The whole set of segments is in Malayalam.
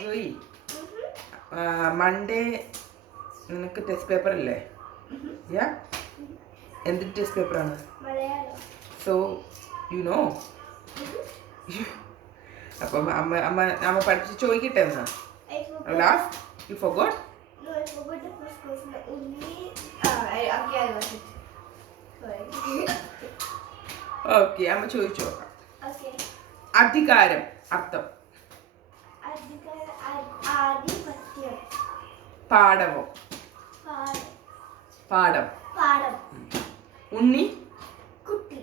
ജോയി മൺഡേ നിനക്ക് ടെസ്റ്റ് പേപ്പർ അല്ലേ? യാ എന്ത് ടെസ്റ്റ് പേപ്പറാണ്? So you know. അപ്പം അമ്മ പഠിച്ച് ചോദിക്കട്ടെ എന്നാ. Last you forgot? No, I forgot the first question. Only okay, I got it. Sorry. Okay, അമ്മ ചോദിച്ചു നോക്കാം. Okay. അധികാരം അർത്ഥം. ആധിപത്യം. പാടവം. പാടം. പാടം. ഉണ്ണി. കുട്ടി.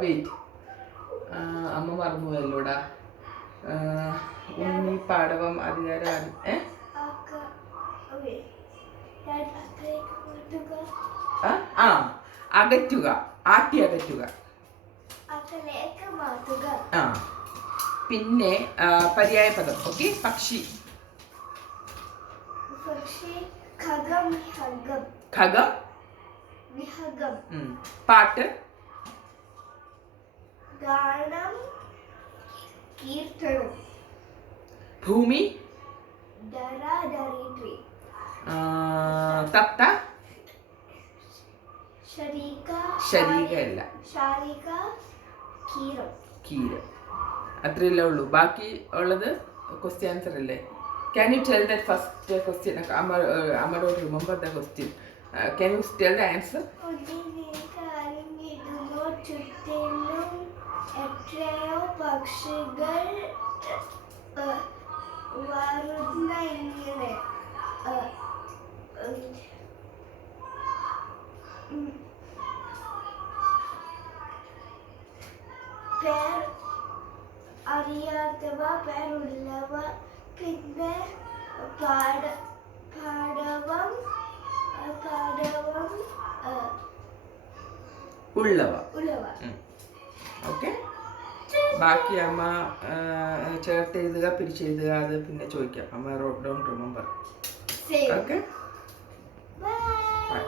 വെയിറ്റ്, അമ്മ മറന്നുപോയല്ലോടാ. ഉണ്ണി, പാടവം, അധികാരം. അകറ്റുക, ആട്ടി അകറ്റുക. ആ പിന്നെ പര്യായ പദം. ഓക്കെ, പക്ഷി. ഖഗം. പാട്ട്. ഗാനം, കീർത്തനം. ഭൂമി. തത്ത. ശരീരല്ല, കീരം. അത്രയല്ലേ ഉള്ളൂ. ബാക്കി ഉള്ളത് ക്വസ്റ്റ്യൻ ആൻസർ അല്ലേ? Can you tell that first question? Amma don't remember the question. Can you tell the answer? എത്രയോ പക്ഷികൾ വരുന്ന ഇങ്ങനെ പേർ അറിയാത്തവ, പേരുള്ളവ, പിന്നെ പാടവം ഉള്ളവ. ഓക്കെ, ബാക്കി അമ്മ ചേർത്ത് എഴുതുക, പിരിച്ചെഴുതുക. അത് പിന്നെ ചോദിക്കാം. അമ്മ ഡോണ്ട് റിമെമ്പർ. Okay, by.